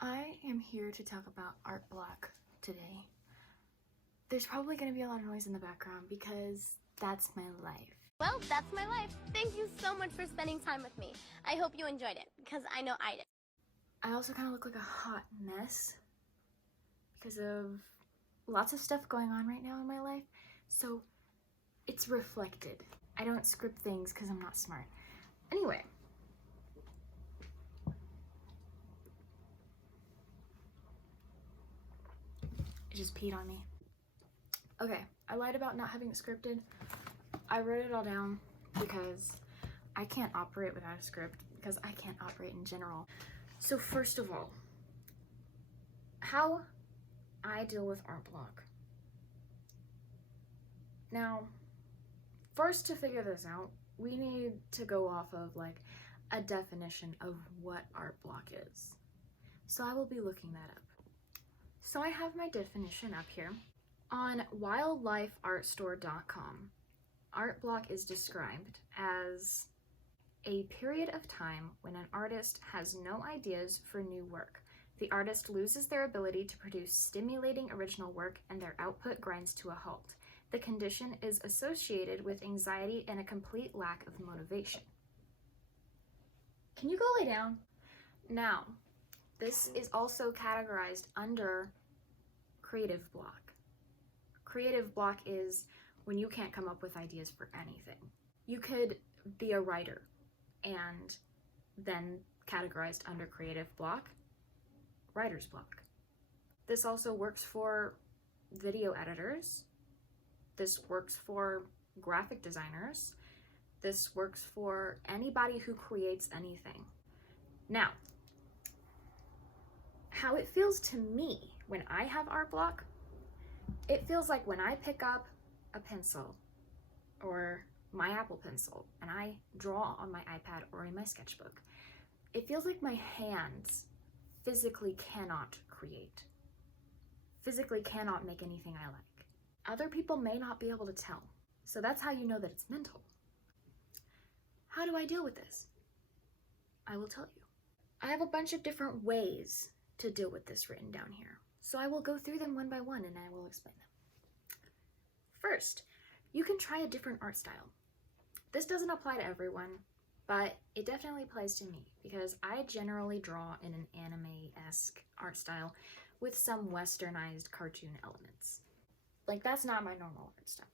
I am here to talk about art block today. There's probably going to be a lot of noise in the background because that's my life. Well, that's my life. Thank you so much for spending time with me. I hope you enjoyed it, because I know I did. I also kind of look like a hot mess because of lots of stuff going on right now in my life, so it's reflected. I don't script things because I'm not smart. Anyway. It just peed on me. Okay, I lied about not having it scripted. I wrote it all down because I can't operate without a script, because I can't operate in general. So first of all, how I deal with art block. Now, first, to figure this out, we need to go off of like a definition of what art block is. So I will be looking that up. So I have my definition up here. On wildlifeartstore.com, art block is described as a period of time when an artist has no ideas for new work. The artist loses their ability to produce stimulating original work and their output grinds to a halt. The condition is associated with anxiety and a complete lack of motivation. Can you go lay down? Now, this is also categorized under creative block. Creative block is when you can't come up with ideas for anything. You could be a writer and then categorized under creative block, writer's block. This also works for video editors. This works for graphic designers. This works for anybody who creates anything. Now, how it feels to me when I have art block, it feels like when I pick up a pencil or my Apple Pencil and I draw on my iPad or in my sketchbook, it feels like my hands physically cannot create, physically cannot make anything I like. Other people may not be able to tell, so that's how you know that it's mental. How do I deal with this? I will tell you. I have a bunch of different ways to deal with this written down here, so I will go through them one by one and I will explain them. First, you can try a different art style. This doesn't apply to everyone, but it definitely applies to me because I generally draw in an anime-esque art style with some westernized cartoon elements. Like, that's not my normal art style.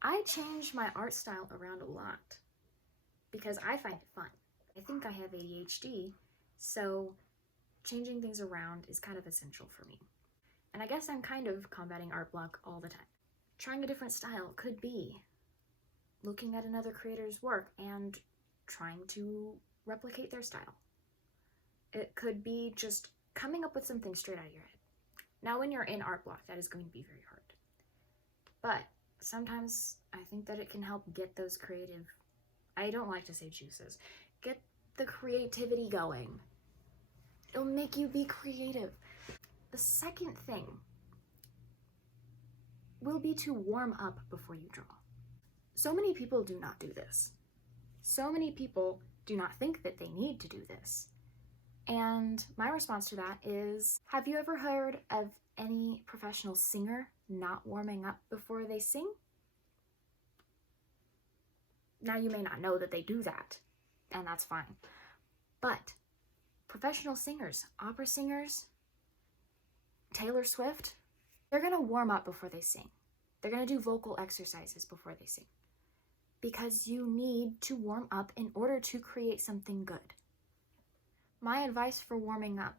I change my art style around a lot because I find it fun. I think I have ADHD, so changing things around is kind of essential for me. And I guess I'm kind of combating art block all the time. Trying a different style could be looking at another creator's work and trying to replicate their style. It could be just coming up with something straight out of your head. Now, when you're in art block, that is going to be very hard. But sometimes I think that it can help get those creative, I don't like to say juices, get the creativity going. It'll make you be creative. The second thing will be to warm up before you draw. So many people do not do this. So many people do not think that they need to do this. And my response to that is, have you ever heard of any professional singer not warming up before they sing? Now, you may not know that they do that, and that's fine. But professional singers, opera singers, Taylor Swift, they're gonna warm up before they sing. They're gonna do vocal exercises before they sing. Because you need to warm up in order to create something good. My advice for warming up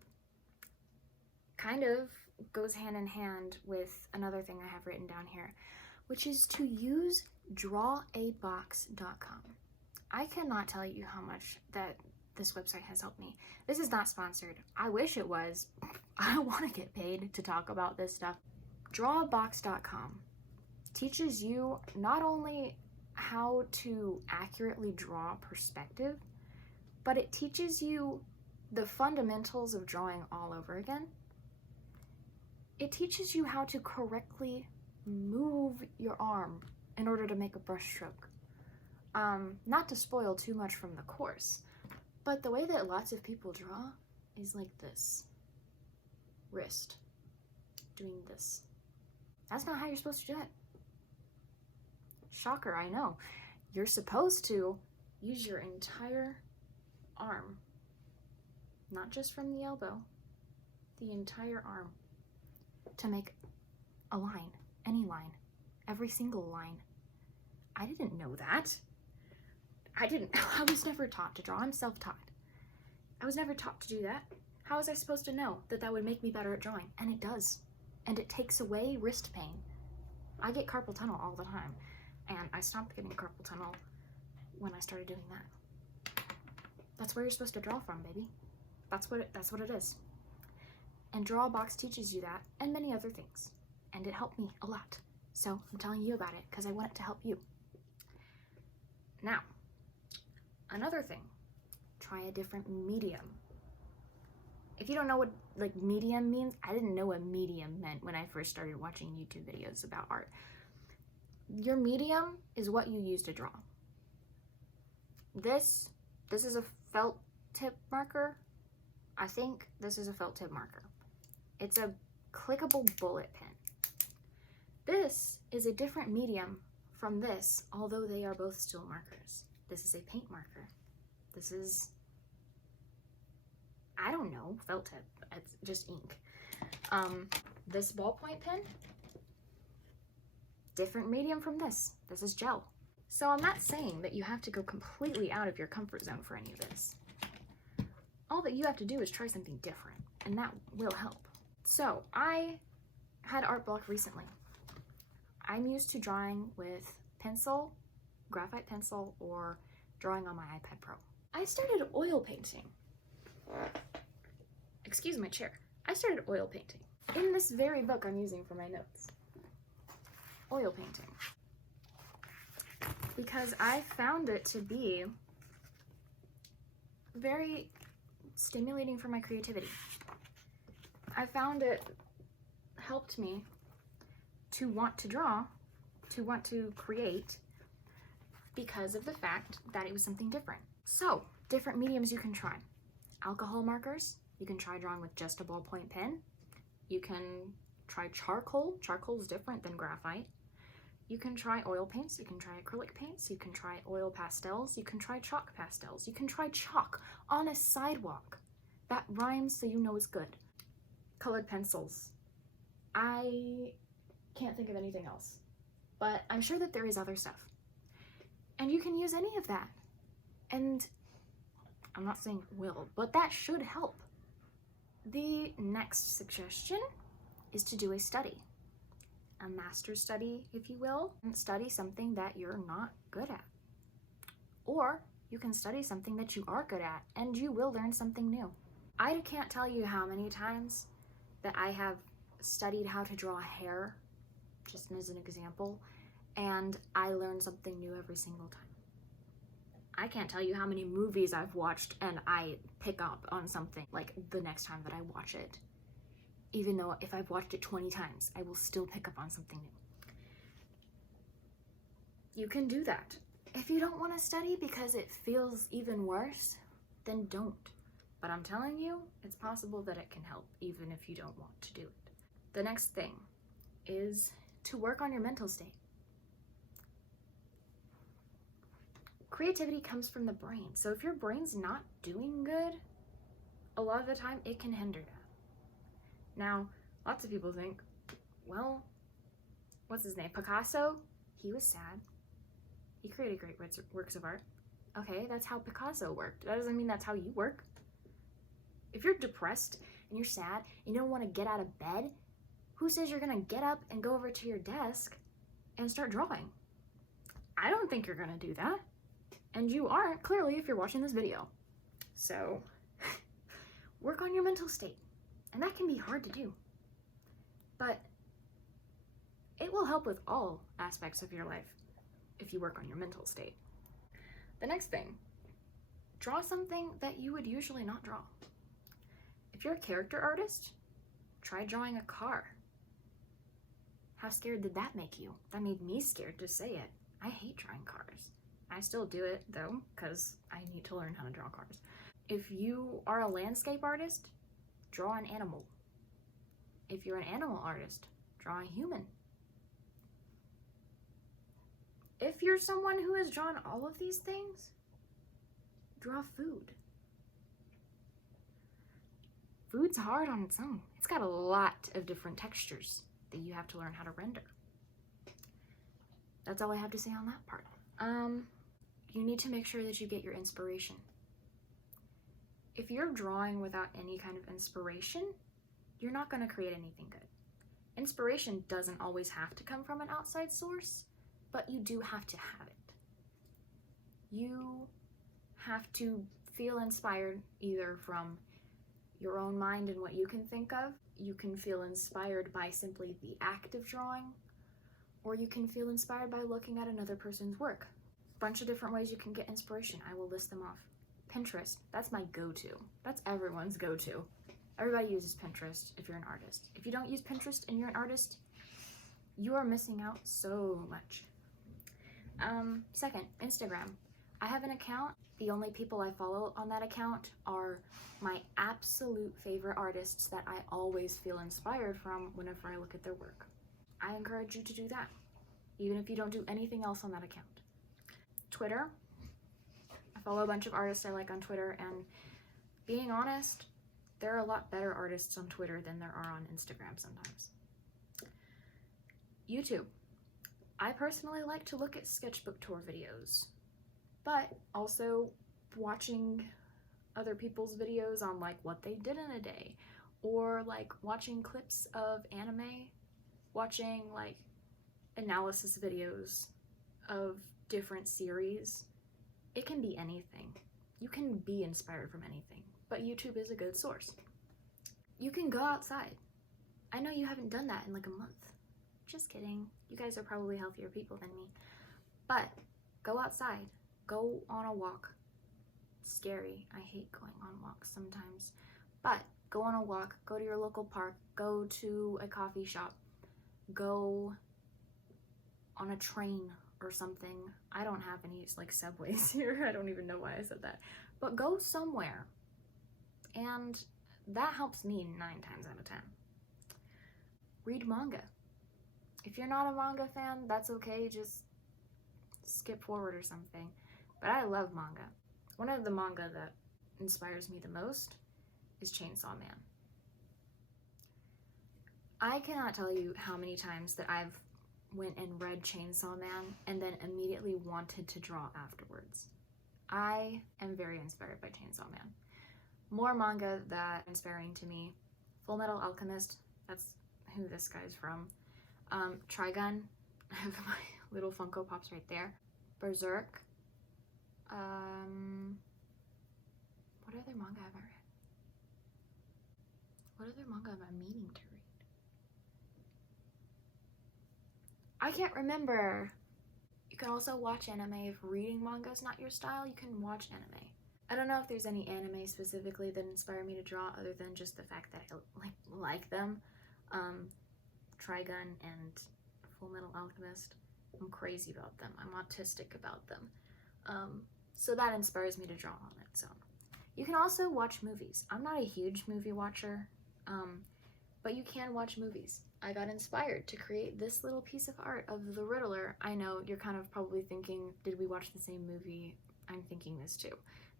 kind of goes hand in hand with another thing I have written down here, which is to use drawabox.com. I cannot tell you how much that this website has helped me. This is not sponsored. I wish it was. I don't want to get paid to talk about this stuff. Drawabox.com teaches you not only how to accurately draw perspective, but it teaches you the fundamentals of drawing all over again. It teaches you how to correctly move your arm in order to make a brush stroke. Not to spoil too much from the course, but the way that lots of people draw is like this. wrist doing this. That's not how you're supposed to do it. Shocker, I know. You're supposed to use your entire arm, not just from the elbow, the entire arm, to make a line, any line, every single line. I didn't know that. I was never taught to draw. I'm self-taught. I was never taught to do that. How was I supposed to know that that would make me better at drawing? And it does. And it takes away wrist pain. I get carpal tunnel all the time. And I stopped getting carpal tunnel when I started doing that. That's where you're supposed to draw from, baby. That's what it is. And Draw Box teaches you that and many other things. And it helped me a lot. So I'm telling you about it because I want it to help you. Now, another thing, try a different medium. If you don't know what like medium means, I didn't know what medium meant when I first started watching YouTube videos about art. Your medium is what you use to draw. This is a felt tip marker. I think this is a felt tip marker. It's a clickable bullet pen. This is a different medium from this, although they are both still markers. This is a paint marker. This is, I don't know, felt tip. It's just ink. This ballpoint pen, different medium from this. This is gel. So I'm not saying that you have to go completely out of your comfort zone for any of this. All that you have to do is try something different, and that will help. So I had art block recently. I'm used to drawing with pencil, graphite pencil, or drawing on my iPad Pro. I started oil painting. Excuse my chair. I started oil painting. In this very book I'm using for my notes. Oil painting. Because I found it to be very stimulating for my creativity. I found it helped me to want to draw, to want to create, because of the fact that it was something different. So, different mediums you can try. Alcohol markers, you can try drawing with just a ballpoint pen. You can try charcoal. Charcoal is different than graphite. You can try oil paints, you can try acrylic paints, you can try oil pastels, you can try chalk pastels, you can try chalk on a sidewalk. That rhymes so you know it's good. Colored pencils. I can't think of anything else, but I'm sure that there is other stuff. And you can use any of that. And I'm not saying it will, but that should help. The next suggestion is to do a study. A master's study, if you will, and study something that you're not good at. Or you can study something that you are good at, and you will learn something new. I can't tell you how many times that I have studied how to draw hair, just as an example, and I learn something new every single time. I can't tell you how many movies I've watched and I pick up on something like the next time that I watch it. Even though if I've watched it 20 times, I will still pick up on something new. You can do that. If you don't want to study because it feels even worse, then don't. But I'm telling you, it's possible that it can help, even if you don't want to do it. The next thing is to work on your mental state. Creativity comes from the brain. So if your brain's not doing good, a lot of the time it can hinder that. Now, lots of people think, well, what's his name? Picasso? He was sad. He created great works of art. Okay, that's how Picasso worked. That doesn't mean that's how you work. If you're depressed and you're sad and you don't want to get out of bed, who says you're going to get up and go over to your desk and start drawing? I don't think you're going to do that. And you aren't, clearly, if you're watching this video. So, work on your mental state. And that can be hard to do. But it will help with all aspects of your life if you work on your mental state. The next thing, draw something that you would usually not draw. If you're a character artist, try drawing a car. How scared did that make you? That made me scared to say it. I hate drawing cars. I still do it though, because I need to learn how to draw cars. If you are a landscape artist, draw an animal. If you're an animal artist, draw a human. If you're someone who has drawn all of these things, draw food. Food's hard on its own. It's got a lot of different textures that you have to learn how to render. That's all I have to say on that part. You need to make sure that you get your inspiration. If you're drawing without any kind of inspiration, you're not going to create anything good. Inspiration doesn't always have to come from an outside source, but you do have to have it. You have to feel inspired either from your own mind and what you can think of. You can feel inspired by simply the act of drawing, or you can feel inspired by looking at another person's work. Bunch of different ways you can get inspiration. I will list them off. Pinterest, that's my go-to. That's everyone's go-to. Everybody uses Pinterest if you're an artist. If you don't use Pinterest and you're an artist, you are missing out so much. Second, Instagram. I have an account. The only people I follow on that account are my absolute favorite artists that I always feel inspired from whenever I look at their work. I encourage you to do that, even if you don't do anything else on that account. Twitter. I follow a bunch of artists I like on Twitter, and being honest, there are a lot better artists on Twitter than there are on Instagram sometimes. YouTube. I personally like to look at sketchbook tour videos, but also watching other people's videos on like what they did in a day, or like watching clips of anime, watching like analysis videos of different series. It can be anything. You can be inspired from anything, but YouTube is a good source. You can go outside. I know you haven't done that in like a month. Just kidding. You guys are probably healthier people than me. But go outside. Go on a walk. It's scary. I hate going on walks sometimes. But go on a walk. Go to your local park. Go to a coffee shop. Go on a train or something. I don't have any like subways here. I don't even know why I said that. But go somewhere. And that helps me 9 times out of 10. Read manga. If you're not a manga fan, that's okay. Just skip forward or something. But I love manga. One of the manga that inspires me the most is Chainsaw Man. I cannot tell you how many times that I've went and read Chainsaw Man and then immediately wanted to draw afterwards. I am very inspired by Chainsaw Man. More manga that are inspiring to me. Full Metal Alchemist, that's who this guy's from. Trigun, I have my little Funko Pops right there. Berserk. What other manga have I read? What other manga am I meaning to read? I can't remember. You can also watch anime. If reading manga is not your style, you can watch anime. I don't know if there's any anime specifically that inspire me to draw other than just the fact that I like them. Trigun and Full Metal Alchemist. I'm crazy about them. I'm autistic about them. So that inspires me to draw on its own. You can also watch movies. I'm not a huge movie watcher, but you can watch movies. I got inspired to create this little piece of art of the Riddler. I know you're kind of probably thinking, did we watch the same movie? I'm thinking this too.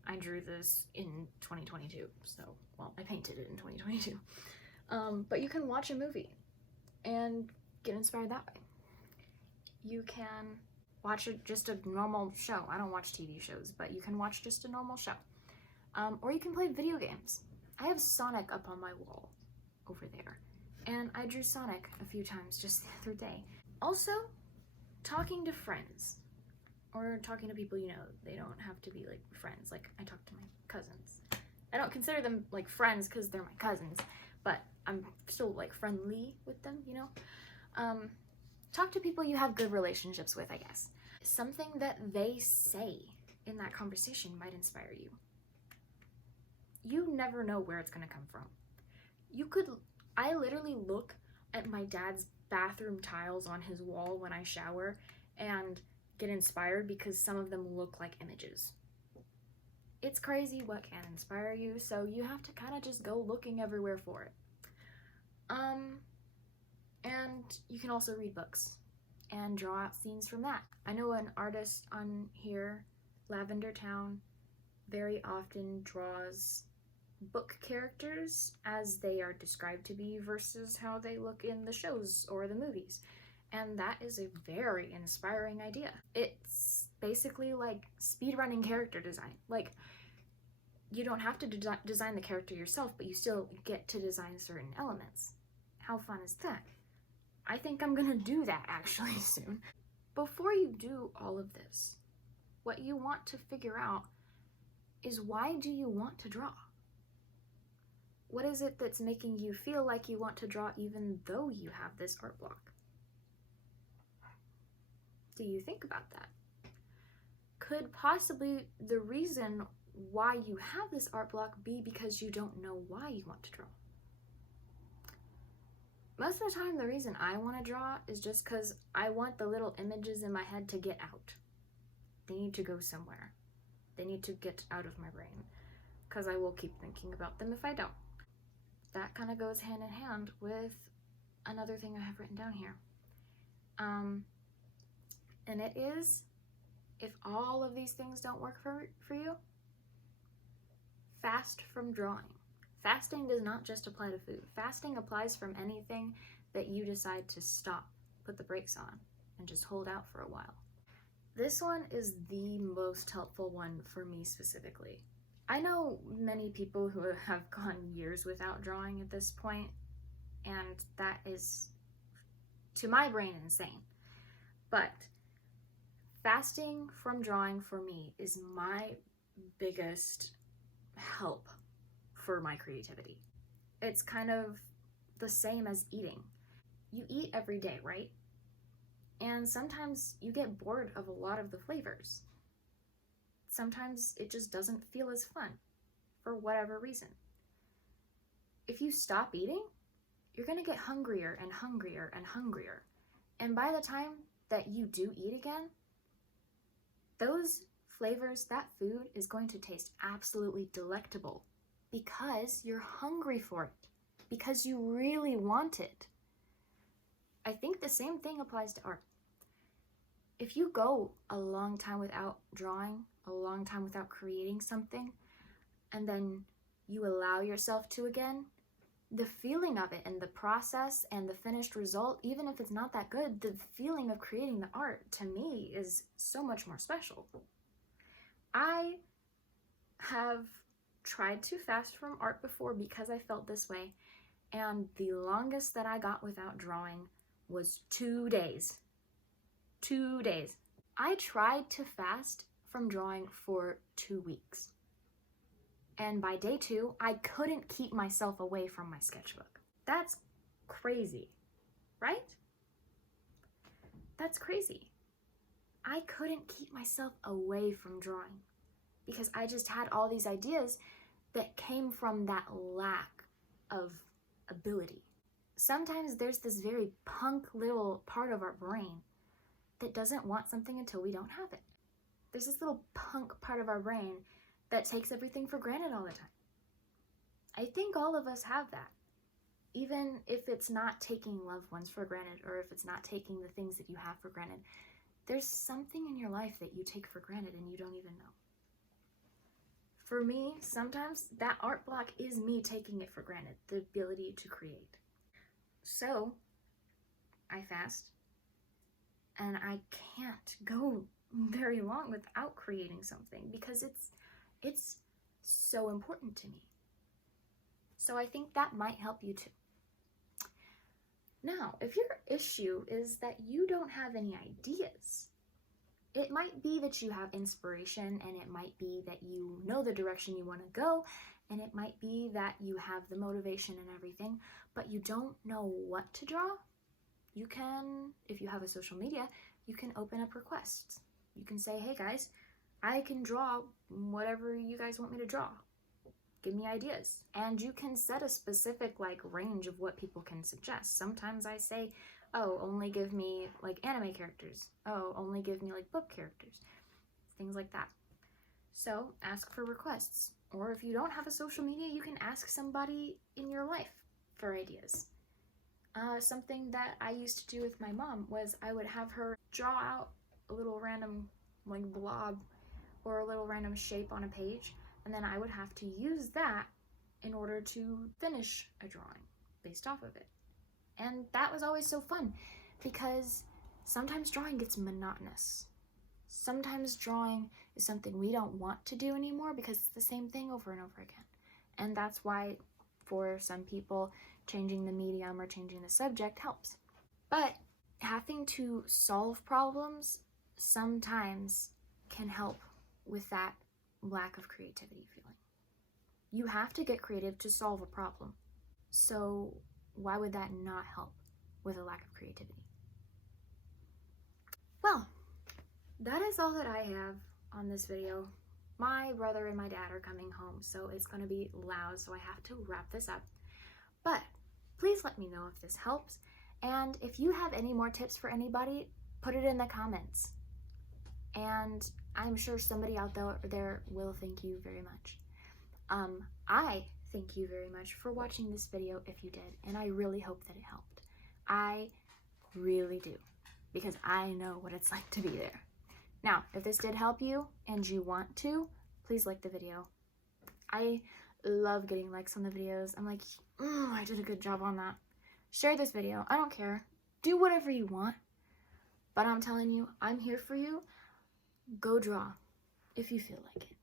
I drew this in 2022, so, well, I painted it in 2022. But you can watch a movie and get inspired that way. You can watch just a normal show. I don't watch TV shows, but you can watch just a normal show. Or you can play video games. I have Sonic up on my wall over there, and I drew Sonic a few times just the other day. Also, talking to friends, or talking to people you know. They don't have to be like friends. Like, I talk to my cousins. I don't consider them like friends because they're my cousins, but I'm still like friendly with them, you know? Talk to people you have good relationships with, I guess. Something that they say in that conversation might inspire you. You never know where it's gonna come from. I literally look at my dad's bathroom tiles on his wall when I shower and get inspired because some of them look like images. It's crazy what can inspire you, so you have to kind of just go looking everywhere for it. And you can also read books and draw out scenes from that. I know an artist on here, Lavender Town, very often draws book characters as they are described to be versus how they look in the shows or the movies. And that is a very inspiring idea. It's basically like speedrunning character design. Like, you don't have to design the character yourself, but you still get to design certain elements. How fun is that? I think I'm gonna do that actually soon. Before you do all of this, what you want to figure out is, why do you want to draw? What is it that's making you feel like you want to draw even though you have this art block? Do you think about that? Could possibly the reason why you have this art block be because you don't know why you want to draw? Most of the time, the reason I want to draw is just because I want the little images in my head to get out. They need to go somewhere. They need to get out of my brain, because I will keep thinking about them if I don't. That kind of goes hand in hand with another thing I have written down here. And it is, if all of these things don't work for you, fast from drawing. Fasting does not just apply to food. Fasting applies from anything that you decide to stop, put the brakes on, and just hold out for a while. This one is the most helpful one for me specifically. I know many people who have gone years without drawing at this point, and that is, to my brain, insane. But fasting from drawing for me is my biggest help for my creativity. It's kind of the same as eating. You eat every day, right? And sometimes you get bored of a lot of the flavors. Sometimes it just doesn't feel as fun for whatever reason. If you stop eating, you're gonna get hungrier and hungrier and hungrier. And by the time that you do eat again, those flavors, that food is going to taste absolutely delectable because you're hungry for it, because you really want it. I think the same thing applies to art. If you go a long time without drawing, a long time without creating something, and then you allow yourself to again, the feeling of it and the process and the finished result, even if it's not that good, the feeling of creating the art, to me, is so much more special. I have tried to fast from art before because I felt this way, and the longest that I got without drawing was 2 days. 2 days. I tried to fast from drawing for 2 weeks. And by day 2, I couldn't keep myself away from my sketchbook. That's crazy, right? That's crazy. I couldn't keep myself away from drawing because I just had all these ideas that came from that lack of ability. Sometimes there's this very punk little part of our brain that doesn't want something until we don't have it. There's this little punk part of our brain that takes everything for granted all the time. I think all of us have that. Even if it's not taking loved ones for granted, or if it's not taking the things that you have for granted, there's something in your life that you take for granted and you don't even know. For me, sometimes that art block is me taking it for granted, the ability to create. So, I fast, and I can't go very long without creating something because it's so important to me. So I think that might help you too. Now, if your issue is that you don't have any ideas, it might be that you have inspiration, and it might be that you know the direction you want to go, and it might be that you have the motivation and everything, but you don't know what to draw. You can, if you have a social media, you can open up requests. You can say, hey guys, I can draw whatever you guys want me to draw. Give me ideas. And you can set a specific range of what people can suggest. Sometimes I say, oh, only give me anime characters. Oh, only give me book characters. Things like that. So ask for requests. Or if you don't have a social media, you can ask somebody in your life for ideas. Something that I used to do with my mom was I would have her draw out a little random like blob or a little random shape on a page, and then I would have to use that in order to finish a drawing based off of it. And that was always so fun because sometimes drawing gets monotonous. Sometimes drawing is something we don't want to do anymore because it's the same thing over and over again. And that's why for some people changing the medium or changing the subject helps. But having to solve problems sometimes can help with that lack of creativity feeling. You have to get creative to solve a problem. So why would that not help with a lack of creativity? Well, that is all that I have on this video. My brother and my dad are coming home, so it's going to be loud, so I have to wrap this up. But please let me know if this helps, and if you have any more tips for anybody, put it in the comments. And I'm sure somebody out there will thank you very much. I thank you very much for watching this video if you did, and I really hope that it helped. I really do, because I know what it's like to be there. Now, if this did help you and you want to, please like the video. I love getting likes on the videos. I'm like, I did a good job on that. Share this video. I don't care. Do whatever you want. But I'm telling you, I'm here for you. Go draw if you feel like it.